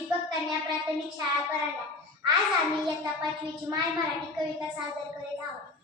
दीपक कन्या प्राथमिक शाळा परांडा आज आम्ही इयत्ता पाचवीची माय मराठी कविता सादर करीत आहोत.